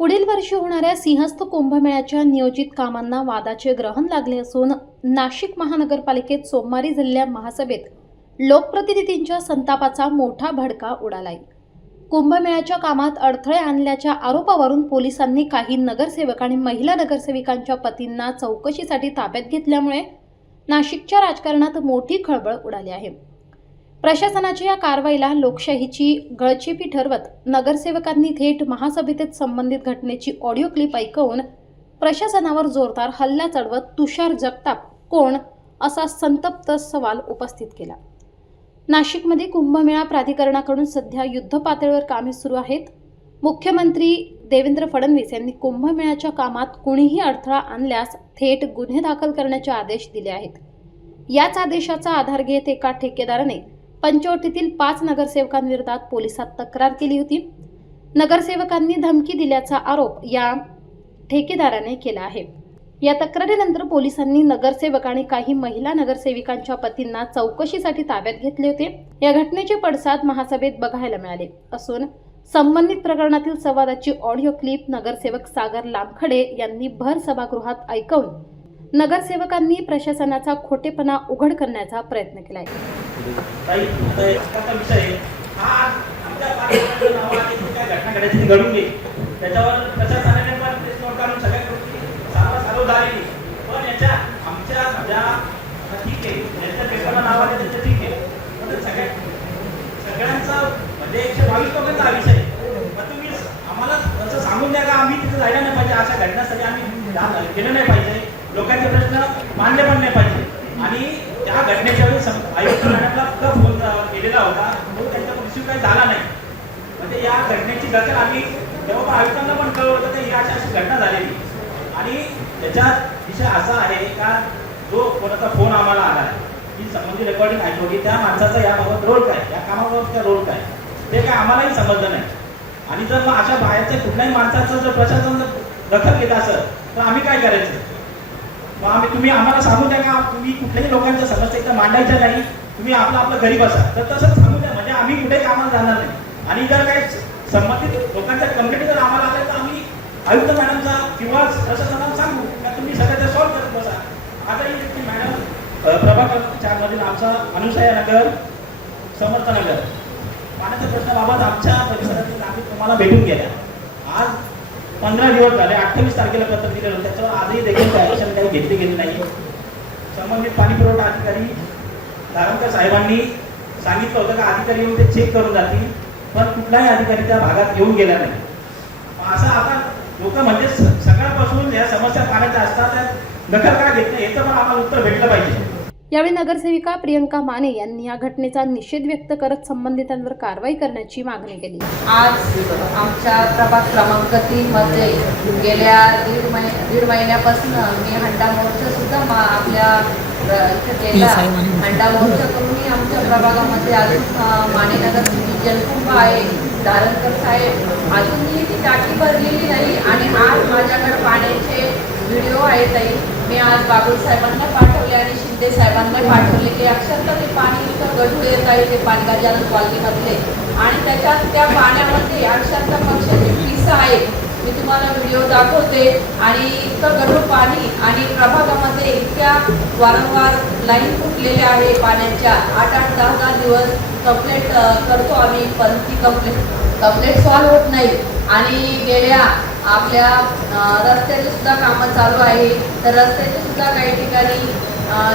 पुढील वर्षी होणाऱ्या सिंहस्थ कुंभमेळ्याच्या नियोजित कामांना वादाचे ग्रहण लागले असून नाशिक महानगरपालिकेत सोमवारी झालेल्या महासभेत लोकप्रतिनिधींच्या संतापाचा मोठा भडका उडालाय। कुंभमेळ्याच्या कामात अडथळे आणल्याच्या आरोपावरून पोलिसांनी काही नगरसेवक आणि महिला नगरसेविकांच्या पतींना चौकशीसाठी ताब्यात घेतल्यामुळे नाशिकच्या राजकारणात मोठी खळबळ उडाली आहे। प्रशासनाच्या या कारवाईला लोकशाहीची गळचेपी ठरवत नगरसेवकांनी थेट महासभेत संबंधित घटनेची ऑडिओ क्लिप ऐकवून प्रशासनावर जोरदार हल्ला चढवत तुषार जगताप कोण असा संतप्त सवाल उपस्थित केला। नाशिकमध्ये कुंभमेळा प्राधिकरणाकडून सध्या युद्धपातळीवर कामे सुरू आहेत। मुख्यमंत्री देवेंद्र फडणवीस यांनी कुंभमेळ्याच्या कामात कुणीही अडथळा आणल्यास थेट गुन्हे दाखल करण्याचे आदेश दिले आहेत। याच आदेशाचा आधार घेत एका ठेकेदाराने पंचवटीतील 5 नगरसेवकांविरोधात पोलिसात तक्रार केली होती। नगरसेवकांनी धमकी दिल्याचा आरोप या ठेकेदाराने केला आहे। या तक्रारीनंतर पोलिसांनी नगरसेवक आणि काही महिला नगरसेविकांच्या पतींना चौकशीसाठी ताब्यात घेतले होते। या घटनेचे पडसाद महासभेत बघायला मिळाले असून संबंधित प्रकरणातील संवादाची ऑडिओ क्लिप नगरसेवक सागर लामखडे यांनी भर सभागृहात ऐकवून नगरसेवकांनी प्रशासनाचा खोटेपणा उघड करण्याचा प्रयत्न केलाय। सांगून द्या का आम्ही तिथे जायला नाही पाहिजे, अशा घटनासाठी आम्ही गेलं नाही पाहिजे, लोकांचे प्रश्न मांडले पण नाही पाहिजे। आणि त्या घटनेच्या वेळी आयुक्त मॅडमला फोन केलेला होता, तो त्यांच्याकडून रिसिव्ह काही झाला नाही। म्हणजे या घटनेची दखल आम्ही तेव्हा आयुक्तांना पण कळवलं होतं की अशी अशी घटना झालेली। आणि त्याच्यात विषय असा आहे का जो कोणाचा फोन आम्हाला आला आहे की संबंधित रेकॉर्डिंग ऐकवली, त्या माणसाचा याबाबत रोल काय, या कामाबाबत रोल काय, ते काय आम्हालाही समजलं नाही। आणि जर मग अशा बाहेरच्या कुठल्याही माणसाचं जर प्रशासन दखल घेत असेल तर आम्ही काय करायचं? मग तुम्ही आम्हाला सांगू द्या का तुम्ही कुठल्याही लोकांच्या समस्या इथं मांडायच्या नाही, तुम्ही आपलं घरी बसा, तर तसंच सांगू द्या, म्हणजे आम्ही कुठेही कामाला जाणार नाही। आणि जर काही संबंधित लोकांच्या कंप्लेंट जर आम्हाला आल्या तर आम्ही आयुक्त मॅडमचा किंवा प्रशासनाला सांगू का तुम्ही सगळ्या सॉल्व्ह करत बसा। आता मॅडम प्रभाग 4 मधील आमचा अनुसया नगर, समर्थ नगर पाण्याच्या प्रश्नाबाबत आमच्या परिसरातील आम्ही तुम्हाला भेटून गेल्या। आज 15 दिवस झाले, 28 तारखेला पत्र दिलेलं होतं, त्याच्यावर आजही देखील ॲक्शन काही घेतली गेली नाही। संबंधित पाणी पुरवठा अधिकारी धारणकर साहेबांनी सांगितलं होतं का अधिकारी येऊन ते चेक करून जातील, पण कुठलाही अधिकारी त्या भागात येऊन गेला नाही। असं आता लोक म्हणजे सकाळपासून या समस्या पाण्याच्या असतात, त्या दखल का घेत नाही याचं पण आम्हाला उत्तर भेटलं पाहिजे। यावेळी नगरसेविका प्रियंका माने यांनी या घटनेचा निषेध व्यक्त करत संबंधितांवर कारवाई करण्याची मागणी केली। आज आमच्या प्रभाग क्रमांक 3 मध्ये गेल्या दीड महिन्यापासून मी हंडा मोर्चा सुद्धा आपल्या इथे केला। हंडा मोर्चा करून आमच्या प्रभागामध्ये अजून मानेनगर जलकुंभ आहे, धारणकर साहेब अजूनही ती टाकी भरलेली नाही। आणि आज माझ्याकडे पाण्याचे व्हिडिओ आहेत, मी आज बाबू साहेबांना पाठवले आणि शिंदे साहेबांना पाठवले की अक्षरशः ते पाणी इथं गढूळ येत आहे, ते पाणी गजानन कॉलनीमधले, आणि त्याच्यात त्या पाण्यामध्ये अक्षरशः पक्ष्याची पिसं आहे। मी तुम्हाला व्हिडिओ दाखवते। आणि इतकं गढूळ पाणी आणि प्रभागामध्ये इतक्या वारंवार लाईन फुटलेल्या आहे पाण्याच्या। 8-8, 10-10 दिवस कंप्लेंट करतो आम्ही, पण ती कंप्लेंट सॉल्व्ह होत नाही। आणि गेल्या आपल्या रस्त्याचे सुद्धा कामं चालू आहे, तर रस्त्याचे सुद्धा काही ठिकाणी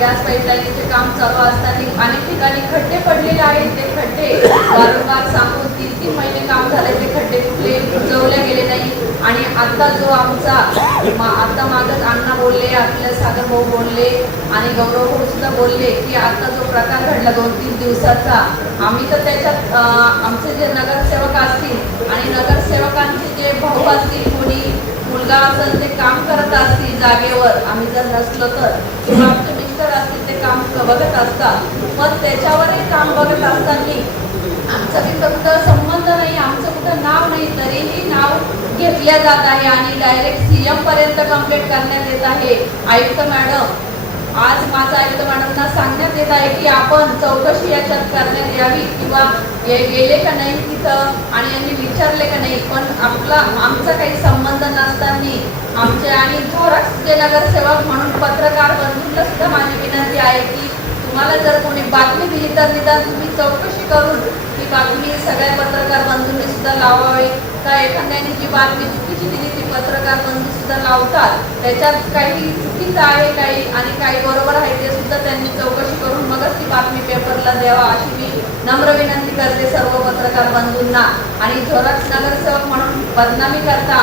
गॅस पाईपलाईनचे काम चालू असताना अनेक ठिकाणी खड्डे पडलेले आहेत। ते खड्डे वारंवार सांगून 3-3 महिने काम झाले, ते खड्डे कुठले बुजवले गेले नाही। आणि आता जो आमचा आता मागच अण्णा बोलले, आपल्या सागर भाऊ बोलले आणि गौरव भाऊ सुद्धा बोलले की आता जो प्रकार घडला 2-3 दिवसाचा, आम्ही तर त्याच्यात आमचे जे नगरसेवक असतील आणि नगरसेवकांचे जे भाऊ असतील, कोणी मुलगा असेल, ते काम करत असतील जागेवर, आम्ही जर नसलो तर, किंवा आमचे मिस्टर असतील ते काम बघत असतात, पण त्याच्यावरही काम बघत असताना आमचा तिथं कुठं संबंध नाही, आमचं कुठं नाव नाही, तरीही नाव घेतल्या जात आहे आणि डायरेक्ट CM पर्यंत कंप्लेंट करण्यात येत आहे। आयुक्त मॅडम आज माझं आयुक्त मॅडमना सांगण्यात येत आहे की आपण चौकशी याच्यात करण्यात यावी किंवा गेले का नाही तिथं आणि यांनी विचारले का नाही, पण आमचा काही संबंध नसताना आमचे आणि झोरक्सचे नगरसेवक म्हणून पत्रकार बंधूंना सुद्धा माझी विनंती आहे की तुम्हाला जर कोणी बातमी दिली तर निदान तुम्ही चौकशी करून ती बातमी सगळ्या पत्रकार बंधूंनी सुद्धा लावावी का एखाद्याने जी बातमी चुकीची दिली ती पत्रकार बंधू सुद्धा लावतात, त्याच्यात काही चुकीचं आहे काही आणि काही बरोबर आहे ते सुद्धा त्यांनी चौकशी करून मगच ती बातमी पेपरला द्यावा अशी मी नम्र विनंती करते सर्व पत्रकार बंधूंना. आणि झोरक्स नगरसेवक म्हणून बदनामी करता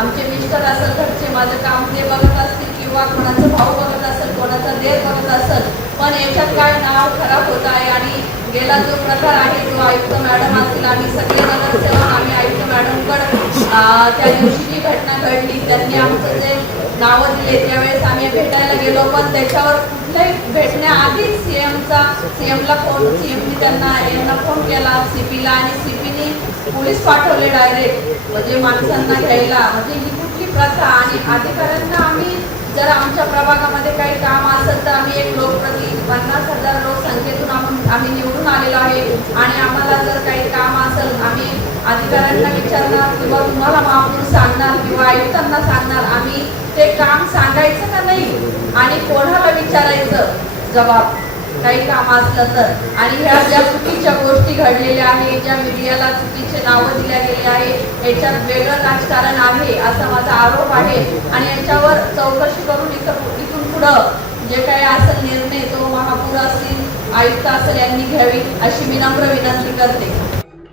आमचे मिस्टर असेल घरचे माझं काम ते बघत असतील किंवा कोणाचा भाऊ बघत असेल कोणाचा देर बघत असेल, पण याच्यात काय नाव खराब होत आहे. आणि गेला जो प्रकार आहे जो आयुक्त मॅडम असतील आम्ही सगळे नगरसेवक आम्ही आयुक्त मॅडमकडे त्या दिवशी जी घटना घडली त्यांनी आमचं जे नावं दिले त्यावेळेस आम्ही भेटायला गेलो, पण त्याच्यावर कुठल्याही भेटण्याआधीच सीएमला फोन सीएमनी यांना फोन केला सीपीला आणि सीपीनी पोलीस पाठवले डायरेक्ट म्हणजे माणसांना घ्यायला. म्हणजे ही कुठली प्रथा आणि अधिकाऱ्यांना आम्ही जर आमच्या प्रभागामध्ये काही काम असेल तर आम्ही एक लोकप्रतिनिधी 50,000 लोकसंख्येतून आम्ही निवडून आलेलो आहे आणि आम्हाला जर काही काम असेल आम्ही अधिकाऱ्यांना विचारणार किंवा तुम्हाला महापौर सांगणार किंवा आयुक्तांना सांगणार आम्ही ते काम सांगायचं का नाही आणि कोणाला विचारायचं जबाब काही काम असलं तर. आणि ह्या ज्या चुकीच्या गोष्टी घडलेल्या आहेत ज्या मीडियाला चुकीचे नावं दिल्या गेले आहे याच्यात वेगळं राजकारण आहे असा माझा आरोप आहे आणि याच्यावर चौकशी करून इथून पुढं जे काही असेल निर्णय तो महापौर असतील आयुक्त असेल यांनी घ्यावी अशी मी नम्र विनंती करते.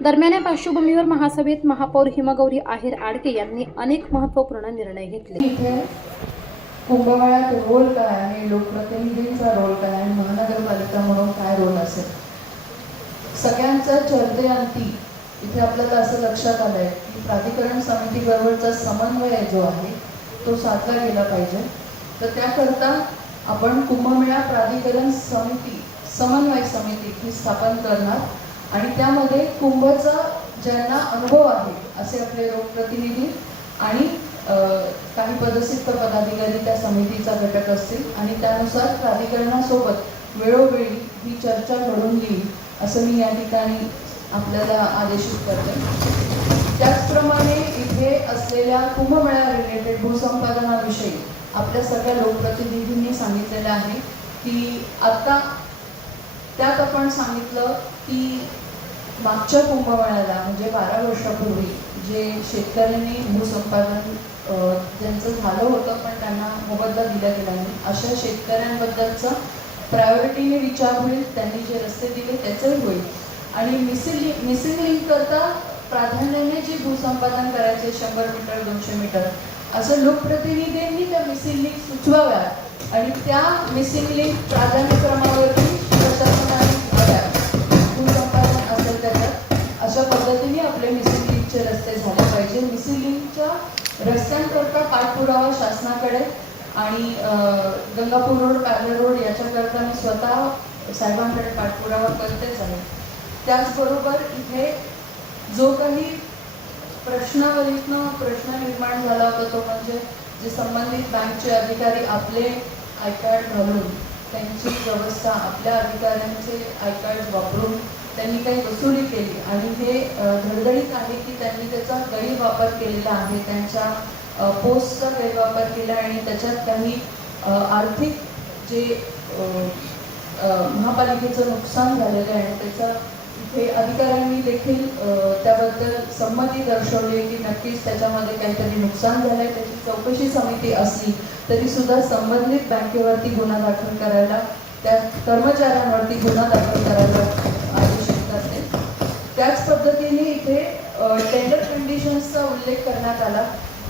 दरम्यान या पार्श्वभूमीवर महासभेत महापौर हिमगौरी आहेर आडके यांनी अनेक महत्त्वपूर्ण निर्णय घेतले. इथे कुंभमेळ्यात रोल काय आहे, लोकप्रतिनिधींचा रोल काय आणि महानगरपालिका म्हणून काय रोल असेल, सगळ्यांचा चर्चेअंती इथे आपल्याला असं लक्षात आलंय की प्राधिकरण समितीबरोबरचा समन्वय जो आहे तो साधला गेला पाहिजे. तर त्याकरता आपण कुंभमेळा प्राधिकरण समन्वय समिती ही स्थापन करणार आणि त्यामध्ये कुंभचा ज्यांना अनुभव आहे असे आपले लोकप्रतिनिधी आणि काही पदसिद्ध पदाधिकारी त्या समितीचा घटक असतील आणि त्यानुसार प्राधिकरणासोबत वेळोवेळी ही चर्चा घडून येईल असं मी या ठिकाणी आपल्याला आदेशित करते. त्याचप्रमाणे इथे असलेल्या कुंभमेळा रिलेटेड भूसंपादनाविषयी आपल्या सगळ्या लोकप्रतिनिधींनी सांगितलेलं आहे की आता त्यात आपण सांगितलं की मागच्या कुंभमेळ्याला म्हणजे 12 वर्षापूर्वी जे शेतकऱ्यांनी भूसंपादन ज्यांचं झालं होतं पण त्यांना मोबदला दिला गेला नाही अशा शेतकऱ्यांबद्दलचा प्रायोरिटीने विचार होईल, त्यांनी जे रस्ते दिले त्याचंही होईल आणि मिसिंग लिंक करता प्राधान्याने जे भूसंपादन करायचे 100 मीटर 200 मीटर असं लोकप्रतिनिधींनी त्या मिसिंग लिंक सुचवाव्यात आणि त्या मिसिंग लिंक प्राधान्यक्रमावरती प्रशासनाने भूसंपादन असेल त्याच्यात अशा पद्धतीने आपले मिसिंग लिंकचे रस्ते झाले पाहिजे. मिसिंग लिंकच्या रस्त्यांकरता पाठपुरावा शासनाकडे आणि गंगापूर रोड पॅरलर रोड याच्याकरता मी स्वतः साहेबांकडे पाठपुरावा करतेच आहे. त्याचबरोबर इथे जो काही प्रश्नावलीतनं प्रश्न निर्माण झाला होता तो म्हणजे जे संबंधित बँकचे अधिकारी आपले आय कार्ड घालून त्यांची व्यवस्था आपल्या अधिकाऱ्यांचे आय कार्ड वापरून त्यांनी काही वसुली केली आणि हे धडधडीत आहे की त्यांनी त्याचा गैरवापर केलेला आहे, त्यांच्या पोस्टचा गैरवापर केला आणि त्याच्यात काही आर्थिक जे महापालिकेचं नुकसान झालेलं आहे त्याचा इथे अधिकाऱ्यांनी देखील त्याबद्दल संमती दर्शवली की नक्कीच त्याच्यामध्ये काहीतरी नुकसान झालं आहे, त्याची चौकशी समिती असली तरी सुद्धा संबंधित बँकेवरती गुन्हा दाखल करायला त्या कर्मचाऱ्यांवरती गुन्हा दाखल करायला आदेशित करते. त्याच पद्धतीने इथे टेंडर कंडिशन्सचा उल्लेख करण्यात आला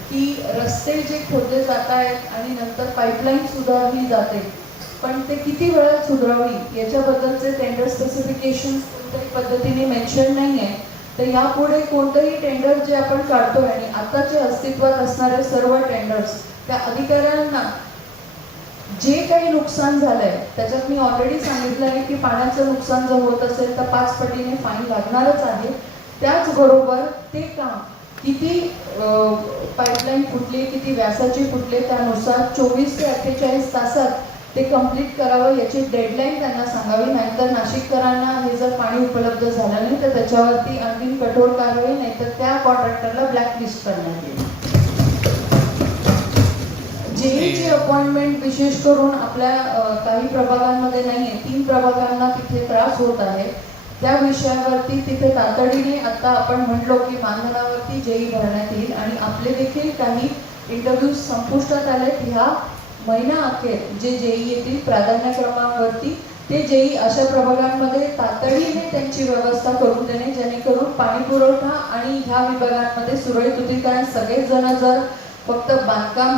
की रस्ते जे खोदले जात आहेत आणि नंतर पाईपलाईन सुधारली जाते पण ते किती वेळात सुधारावी याच्याबद्दलचे टेंडर स्पेसिफिकेशन कोणत्याही पद्धतीने मेन्शन नाही आहे. तर यापुढे कोणतंही टेंडर जे आपण काढतोय आणि आताचे अस्तित्वात असणारे सर्व टेंडर्स त्या अधिकाऱ्यांना जे काही नुकसान झालंय त्याच्यात मी ऑलरेडी सांगितलं आहे की पाण्याचं नुकसान जर होत असेल तर 5 पटीने फाईन लागणारच आहे. त्याचबरोबर ते काम किती पाईपलाईन फुटली किती व्यासाची फुटली त्यानुसार 24 ते 48 तासात ते कंप्लीट करावं याची डेडलाईन त्यांना सांगावी, नाहीतर नाशिककरांना हे जर पाणी उपलब्ध झालं नाही तर त्याच्यावरती आणखी कठोर कारवाई, नाहीतर त्या कॉन्ट्रॅक्टरला ब्लॅकलिस्ट करण्यात येईल. जेईची अपॉइंटमेंट विशेष करून आपल्या काही प्रभागांमध्ये नाही आहे, 3 प्रभागांना तिथे त्रास होत आहे. त्या विषयावरती तिथे तातडीने आता आपण म्हणलो की मानधनावरती जेई भरण्यात येईल आणि आपले देखील काही इंटरव्ह्यूज संपुष्टात आले. ह्या महिना अखेर जे जेई येतील प्राधान्यक्रमावरती ते जेई अशा प्रभागांमध्ये तातडीने त्यांची व्यवस्था करून देणे, जेणेकरून पाणी पुरवठा आणि ह्या विभागांमध्ये सुरळीत होतील. कारण सगळेच जण जर फक्त बांधकाम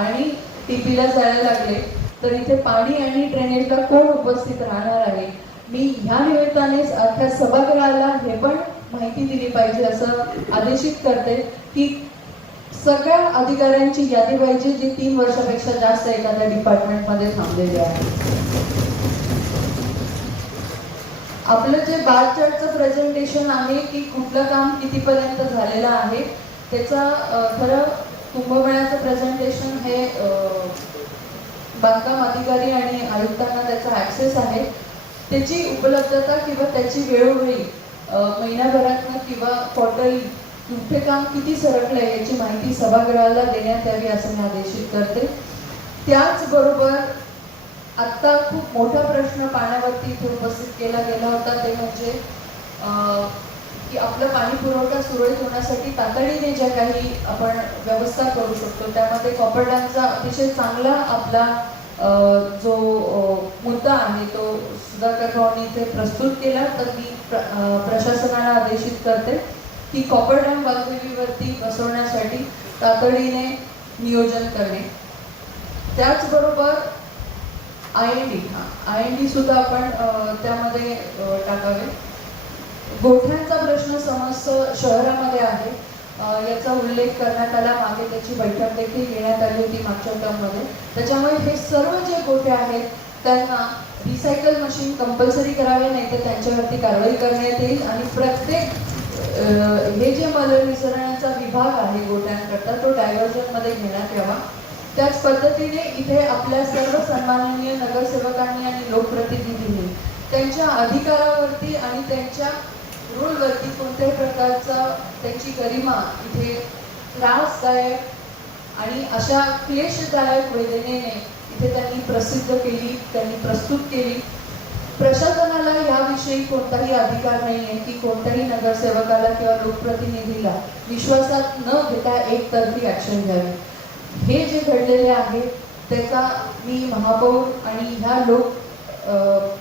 आणि टीपीला जायला लागले तर इथे पाणी आणि ड्रेनेजला कोण उपस्थित राहणार आहे. मी ह्या निमित्ताने अख्ख्या सभागृहाला हे पण माहिती दिली पाहिजे असं आदेशित करते की सगळ्या अधिकाऱ्यांची यादी पाहिजे जे 3 वर्षापेक्षा जास्त एखाद्या डिपार्टमेंटमध्ये थांबलेले आहेत. आपलं जे बार चार्टचं प्रेझेंटेशन आहे की कुठलं काम कितीपर्यंत झालेलं आहे त्याचा खरं कुंभमेळ्याचं प्रेझेंटेशन हे बांधकाम अधिकारी आणि आयुक्तांना त्याचा ॲक्सेस आहे. त्याची उपलब्धता किंवा त्याची वेळोवेळी महिन्याभरातनं किंवा क्वार्टरली कुठे काम किती सरकलंय याची माहिती सभागृहाला देण्यात यावी असं मी आदेशित करते. त्याचबरोबर आत्ता खूप मोठा प्रश्न पाण्यावरती इथे उपस्थित केला गेला होता ते म्हणजे की आपलं पाणी पुरवठा सुरळीत होण्यासाठी तातडीने ज्या काही आपण व्यवस्था करू शकतो त्यामध्ये कॉपर डॅमचा अतिशय चांगला आपला जो मुद्दा आहे तो सुधाकर भाऊंनी इथे प्रस्तुत केला. तर मी प्रशासनाला आदेशित करते की कॉपर डॅम बांधकामावरती बसवण्यासाठी तातडीने नियोजन करणे. त्याचबरोबर IND सुद्धा आपण त्यामध्ये टाकावे. गोठ्यांचा प्रश्न समस्त शहरामध्ये आहे, याचा उल्लेख करण्यात आला. मागे त्याची बैठक देखील घेण्यात आली होती मागच्या टर्ममध्ये. त्याच्यामुळे हे सर्व जे गोठे आहेत त्यांना रिसायकल मशीन कंपल्सरी करावे, नाही तर त्यांच्यावरती कारवाई करण्यात येईल. आणि प्रत्येक हे जे मलविसर्जनाचा विभाग आहे गोठ्यांकरता तो डायव्हर्जनमध्ये घेण्यात यावा. त्याच पद्धतीने इथे आपल्या सर्व सन्माननीय नगरसेवकांनी आणि लोकप्रतिनिधींनी त्यांच्या अधिकारावरती आणि त्यांच्या रोलवरती कोणत्याही प्रकारचा त्यांची गरिमा इथे त्रासदायक आणि अशा क्लेशदायक वेदनेने इथे त्यांनी प्रसिद्ध केली, त्यांनी प्रस्तुत केली. प्रशासनाला याविषयी कोणताही अधिकार नाही आहे की कोणत्याही नगरसेवकाला किंवा लोकप्रतिनिधीला विश्वासात न घेता एकतर्फी ॲक्शन घ्यावी. हे जे घडलेले आहे त्याचा मी महापौर आणि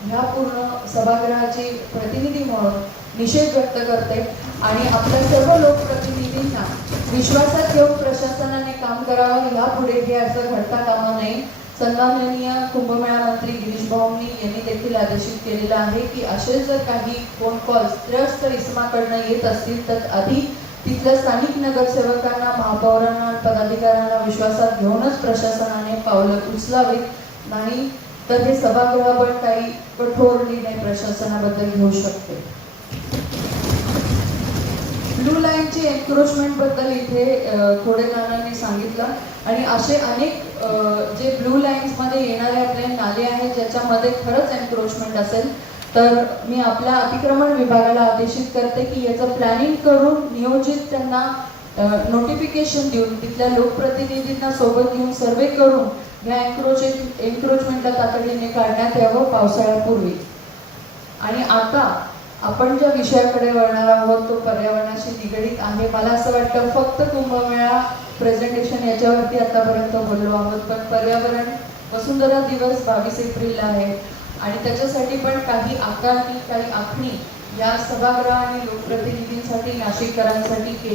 ह्या पूर्ण सभागृहाचे प्रतिनिधी म्हणून निषेध व्यक्त करते आणि आपल्या सर्व लोकप्रतिनिधींना विश्वासात घेऊन प्रशासनाने काम करावं. यापुढे हे असं घडता कामा नये. सन्माननीय कुंभमेळा मंत्री गिरीश भाऊंनी यांनी देखील आदेशित केलेलं आहे की असे जर काही फोन कॉल्स त्रस्त इसमाकडनं येत असतील तर आधी तिथल्या स्थानिक नगरसेवकांना, महापौरांना, पदाधिकाऱ्यांना विश्वासात घेऊनच प्रशासनाने पावलं उचलावीत, नाही तर हे सभागृह पण काही कठोर निर्णय प्रशासनाबद्दल घेऊ शकते. ब्लू लाईनची एन्क्रोचमेंट बद्दल इथे थोडे जणांनी सांगितलं आणि असे अनेक जे ब्लू लाईन्समध्ये येणारे आपले नाले आहेत ज्याच्यामध्ये खरंच एन्क्रोचमेंट असेल तर मी आपल्या अतिक्रमण विभागाला आदेशित करते की याचं प्लॅनिंग करून नियोजित त्यांना नोटिफिकेशन देऊन तिथल्या लोकप्रतिनिधींना सोबत घेऊन सर्वे करून या एन्क्रोचमेंटला तातडीने काढण्यात यावं पावसाळ्यापूर्वी. आणि आता आपण ज्या विषयाकडे वळणार आहोत तो पर्यावरणाशी निगडीत आहे. मला असं वाटतं फक्त कुंभमेळा प्रेझेंटेशन याच्यावरती आतापर्यंत बोललो आहोत, पण पर्यावरण वसुंधरा दिवस 22 एप्रिलला आहे आणि त्याच्यासाठी पण काही आखणी या सभागृह आणि लोकप्रतिनिधींसाठी, नाशिककरांसाठी